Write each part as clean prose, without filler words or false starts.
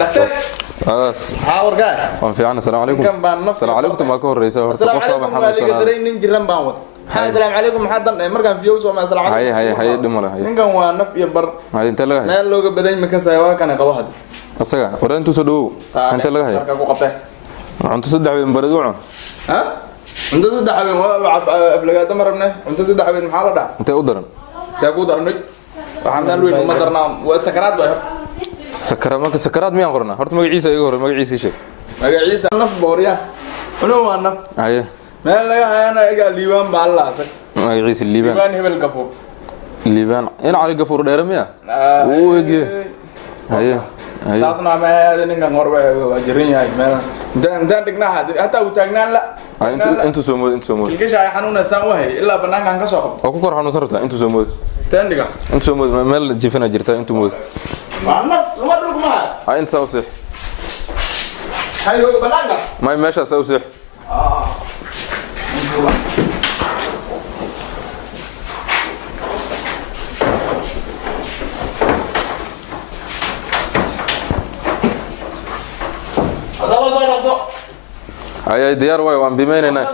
دكتور حاور قاعد في عنا السلام عليكم السلام عليكم ما كون رئيس السلام عليكم محمد درين جيران باود السلام عليكم محمد مركان فيوس وما السلام عليكم هاي دمله هاي ninkan waa naf iyo bar هاي انت لا meel looga badan ma ka saayay kana qabo hada asaga wara intu soo dhaw inta laga hay marka ku qabtay cunto saddex weyn baradu cun ha cunto saddex weyn waa aflagaada marabna cunto saddex weyn maxaa la dhac inta u daran ta ku darnay waxaan meel weyn ma darnaa waa sakaraad way sakaraad miyaan qornaa horta magaciisa iga hore magaciisa sheeg magaciisa naf booriya cunoo waa naf haye meel laga hayana iga liibaan baa la asag magaciisa liibaan hebel gafuur liibaan in cali gafuur dheeramiya oo eegi haye saasna ma ahayd ninkan qorba waa jirin yahay meel intaan dhignaa hatta uu taagnaan la intu soo mood ilkasha ay xanuunaysan wahay ilaa banaankan ka soo qabto oo ku kor xanuunsan rabtaa intu soo mood taan dhiga intu soo mood meel jifana jirta intu mood waana lama dhugma ay inta soo seex hayo banaanka ma meesha soo seex هاي ديار واي وان بيميننا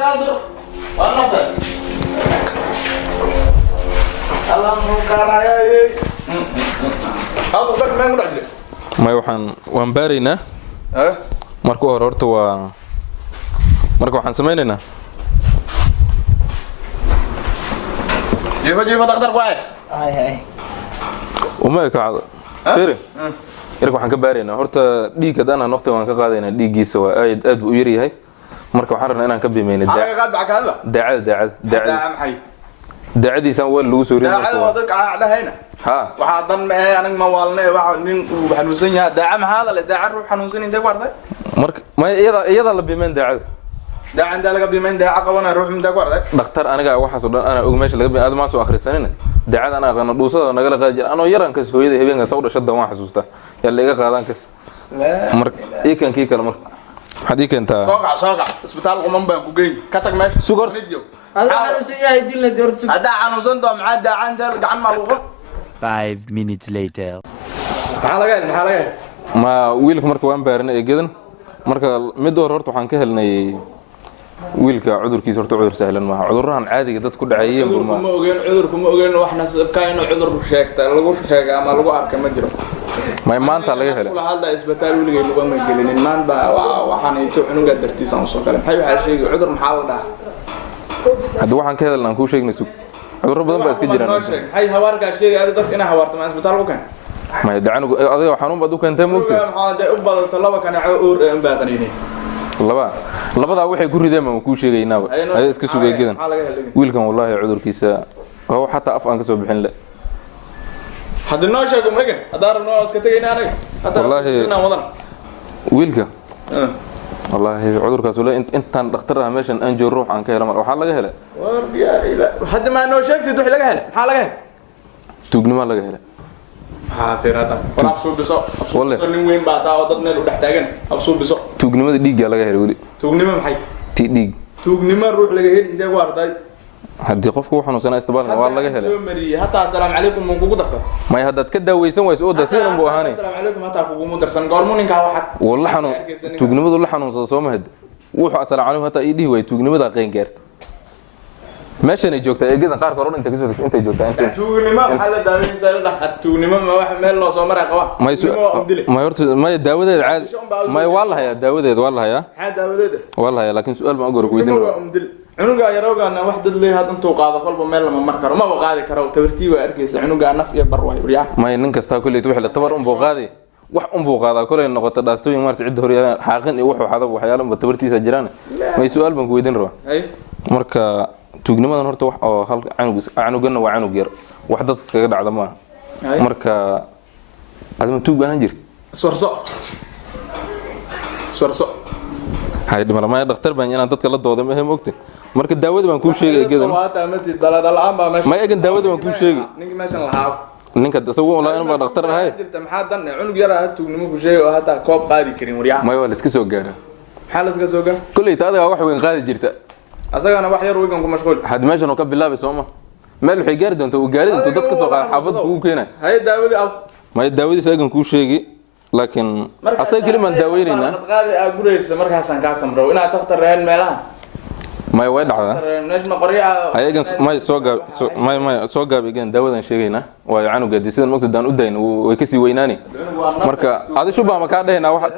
ما يوحن وان بارينا marka hore horta waa marka waxaan sameeynaa jiifa dhakhtar qaad هاي uma ka fere yarka waxaan ka baaraynaa horta dhiigga dana waqti waan ka qaadaynaa dhiiggiisa waa aad u yar yahay marka waxaan rabnaa inaan ka biimeeyno daacadiisa waa lagu soo riday ha waxa dan ma ee aniga ma waalnay waxa nin uu xanuunsan yahay daaca maxaa la daaca ruux xanuunsan intee ku arday marka ma iyada la biimeyn daacada daaca inta laga biimeyn daaca qabana ruux intee ku arday dhakhtar aniga waxaas oo dhan ana og meesha laga biimeey aad ma soo akhrisanina daacada ana aqaan dhuusada naga la qaadi jir anoo yaran ka soo yeeday habeenka soo dhashay waan xasuustaa yaa la iga qaadan kas marka kii kale marka hadii keenta sooqa isbitaal quman baan ku geyn ka tag meesha sugar هذا حنوسن يا هيدين لا دورتو هذا حنوسن دو مع داعا انت gacan ma luqo 5 minutes later maxaa laga ma wiilka marka waan baarinay eegadan marka mid door horta waxaan ka helnay wiilka cudurkiisa horta cudur sahlan ma aha cudurrahan caadiga dad ku dhacayeen cudurku ma ogeen waxna sabka inuu cudur sheegta lagu sheega ama lagu arkay ma jiro ma maanta laga helay kula hadla isbitaal wiilga lagu ma gelinin maanta waxaan intuu cunuga dartiisa soo galay maxay waxa sheegay cudur maxaa la dhahaa hadda waxaan ka helnaa ku sheegnay sug cudurro badan baa iska jiraan maxay hawarka sheegay aad dadka inay hawartama isbitaal u kan ma dacanugu adiga xanuun baad u keentay moogtay maxaa u badato laba kana uur aan baaqanayeen labada waxay ku rideen ma ku sheegaynaaba ay iska sugay gidan wiilkan wallahi cudurkiisa oo xataa af aan ka soo bixin la hadda noo sheego magan hadarno iska tagaynaa anaga hatta inaan wadan wiilka والله عذرك ولا انت دكتور ماشن انجو روح aan ka helay waxa laga helay hadda ma noo sheegtid wax laga helay maxaa laga helay tuugnimo laga helay ha fiirada waraab soo biso nin weyn baa taa oo dad meel u dhex taagan af soo biso tuugnimada dhiigga laga helay wali tuugnimo maxay ti dhiig tuugnimo ruux laga helay intee ku arday hadii qofku wuxuu xanuunsanaa isbitaalka waa laga helay soo mariyay hatta assalaamu calaykum ma kugu darsan ma hadda ka daaweysan wayso oo daasiin buu ahaanay assalaamu calaykum hatta kugu darsan goormo ninka waxa wallahi xanuun tuugnimadu la xanuunsado soo ma had wuxuu assalaamu calaykum hatta idii way tuugnimada qeyn gaartay meeshan ay joogtaa eegada qaar koron inta ka soo tagtay inta joogtaa inta tuugnimo waxa la daaweynaysaa la dhax tuugnimo ma wax meel loo soo maray qaba ma horta ma daawadeed caadi ma wallahi daawadeed wallahi ha daawadeed wallahi laakiin su'aal ma ogor ku weydiin cunuga yarowgaana wax dad leeyahay intuu qaado qalba meel lama mar karo ma qaadi karo tabartii waa arkaysa cunuga naf iyo bar way riyaa ma nin kasta kulleed wax la tabar buu qaadi wax buu qaadaa kulay noqoto dhaastooyin marti cid hor yaala xaqin iyo wuxuu xadab waxyaalo tabartiisa jiraan ma su'aal baan ku weydiin rabaa marka tuugnimadan horta wax oo hal canugana waa canug yar wax dad iskaga dhacda ma marka adama tuug baahan jirtay swarso hay dhimala ma dhakhtar baan inaan dadka la doodo ma moogtay marka daawada baan ku sheegay geedan ma eegan daawada baan ku sheegay ninka meeshan lahaa ninka asagoo walaal inuu dhakhtar ahay maxaa dan cunug yar ah tuugnimo ku sheegay oo hata koob qaadi karin wariyaha ma waa la iska soo gaaraa maxaa la iska soo gaaraa kulay taada wax weyn qaadi jirta asagana wax yar weyn ku mashquul had meeshan oo ka bilaabay Soomaa meel waxay gaari doontaa uu gaari doonto dad ka soo qaad xaafadda kugu keenay hay daawadii aad ma daawadiisa eegan kuu sheegi laakiin asay kaliman daaweynayna qaadi aad guraysa markaasaan ka samro inaad takhtar reen meelaha may way dhacdaa neesh ma qoriya ayagan may soo gaab eegan daawadan sheegayna waa canuga sidan magta daan u dayna way ka sii weynaani marka adi shuba ma ka dhaheena waxa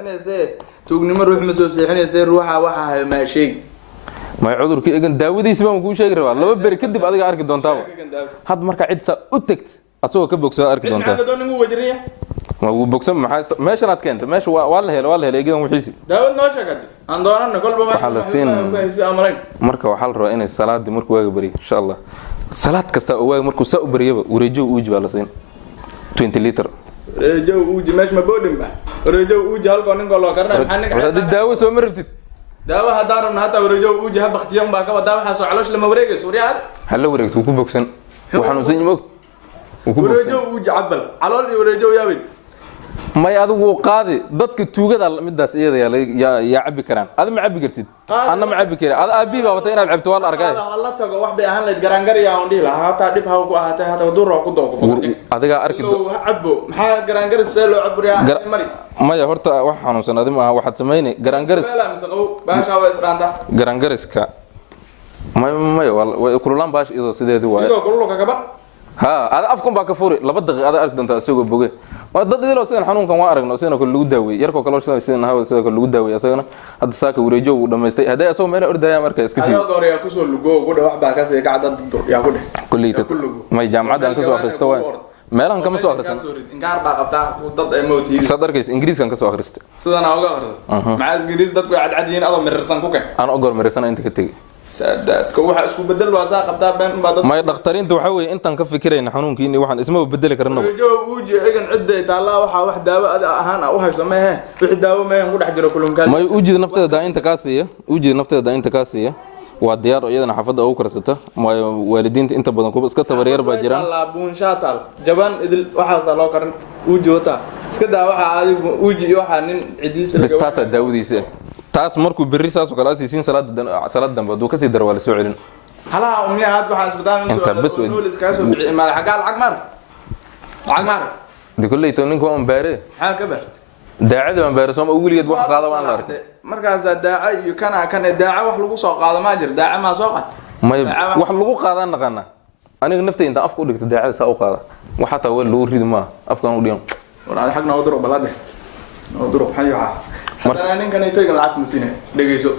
tuugnimo ruux ma soo seexinaysa ruuxa waxa hay ma sheeg may cudurkii eegan daawadiisa baan ku sheegi rabaa laba beri kadib adiga arki doontaaba had marka cid sa u tagto asoo ka bogsada arki doontaa ma uu bogsan maxaa meeshan aad keentay meesha waa la helay eegan wixiisi daawad noo sheegad aan doonana kolba ma waxa la siin marka waxa la rabaa inay salaadi markuu waaga bari insha Allah salaad kasta oo waaga markuu saa u bariyaba wareejo uu jibaa la siin 20 liter wareejo uu jimesh ma boodin ba wareejo uu halko ninka loo karnaa maxaa ninka hada daawo soo marabtid daawo hadaarna hada wareejo uu jihab baqtiyan baa ka wada waxa soo caloosh lama wareegayso wariyaad hal wareegto ku bogsan waxaanu siin moog wareejo uu jabal calool iyo wareejo yaabin may adigu qaadi dadka tuugada midaas iyada yaa cabi karaan adiga ma cabi kartid anna ma cabi karin ada abi baa wata inaad cabto wala arkay wala tago wax bay ahaan leed garaangariya aan dhihi lahaa hata dib ha ku ahaatay hata duur ku dooqo adiga arki cabo maxaa garaangari see loo cabriyaa mari maya horta wax xanuunsan adiga ma waxaad sameeyay garaangaris baasha way isdhaanta garaangariska maya way kululaan baash idoo sideedii waay idoo kululo ka gaba ha ada afkan baa ka furi 2 daqiiqo ada arki doontaa isagoo boge waa dad idilo sidaan xanuunkan waa aragno sidaan kale lagu daaweeyay yarko kale sidaan hawa sidaan kale lagu daaweeyay asagana hadda saaka wareejo uu dhameystay haday asoo meel ordaya marka iska fiir ayo gooriya ku soo lugo ugu dhawax baa ka sii kacda dur yaa ku dheh kulliyada may jaamacadan ka soo akhristo way meelahan kama soo akhrisan ingaar baa qabtaa dad ay mooti sadarkays ingiriiskan ka soo akhristay sidana uga akhristo maxaa ingiriis dadku cadcadiin adoo mirsan ku keen aan ogor mirsan inta ka tagay saadaadka waxa isku bedel waa saa qabtaa been baa dad may dhaqtariinta waxa weey intaan ka fikirayna xanuunkiini waxaan isma bedeli karnaa wareejo uu eegan cid ay taala waxa wax daawo ahaan u hayso ma aha wixii daawo ma ku dhex jiro kulunkaan may u jeed nafteeda daayinta ka siiya waa diyaar iyadana xafada ugu karsata ma waalidiinta inta badan kuba iska tabaryar baa jiraan Allah buun shaatal jaban idil waxa loo karin uu joota iska daa waxa adigu uu jiyo waxa nin cidiisa laga taas daawadiisa taas markuu berri saas oo kala asiisin salaad dambe duu ka sii darwal soo celin hala ummiyaad waxa isbitaal inta bas oo iska soo bixi ma xagaa lacag mar dikulleyto ninka aan baare ha ka bart daacada aan baare sooma wiligeed wax qaada waan la arkay markaas daaca iyo kana daaca wax lagu soo qaado ma jir daaca ma soo qaad may wax lagu qaadaan naqana aniga naftayda inta afku dhigto daacada saa u qaada waxa taa wal loo ridi ma afkan u dhigan walaal xaqna oo duro balade oo duro hayo marka ninkan ay toygan lacag masina dhageyso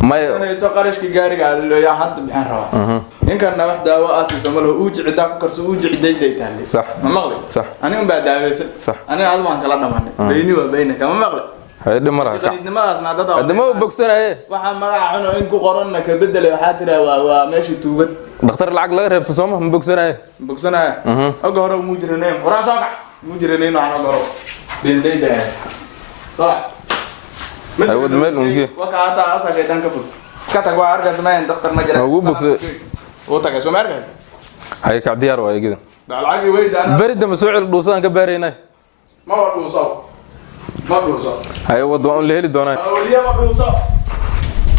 may inay to qarashki gaariga yaa hadda bixin rabaa ninkan wax daawo aasiisa ma uu jicida ku karso uu jiciday taale صح ma maqli صح aniga baa daaweysan صح aniga aad waan kala dhamanay bayni waa baynaka ma maqli هيدي مرة qaniidnimadaasna dad هذا ما بوكسنا waxa magaca cuno in ku qoranna ka bedelay waxa tira waa meeshii tuugad دكتور العقل لا ريبت صومه ما بوكسنا bogsanaa oga hore mu jiraneen hore soo kac mu jiraneen waxaan oga hore bildayda soo أيوة المال ونجي waka hada asa shaytan ka fud iska tag waa arkan sameeyay daktar ma jira هو بوكس oo tagay soo markaa هاي كعديار واي كده dalacagi weyda برد مسوع الدوسان كبارينا ma waduuso ma waduuso هاي وضوء اللي هلي دونا awliya ma waduuso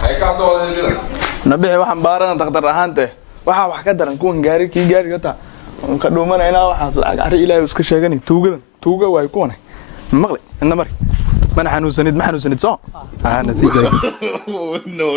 هاي كاسو كده nabixi waxaan baarana daktar ahaante waxa wax ka daran kuwan gaariga ta on ka dhuumanayna waxaas lacag ari ilaahay iska sheeganay tuuga way kuwan maqli inna mari mana xanuunsanid soo ana si jira no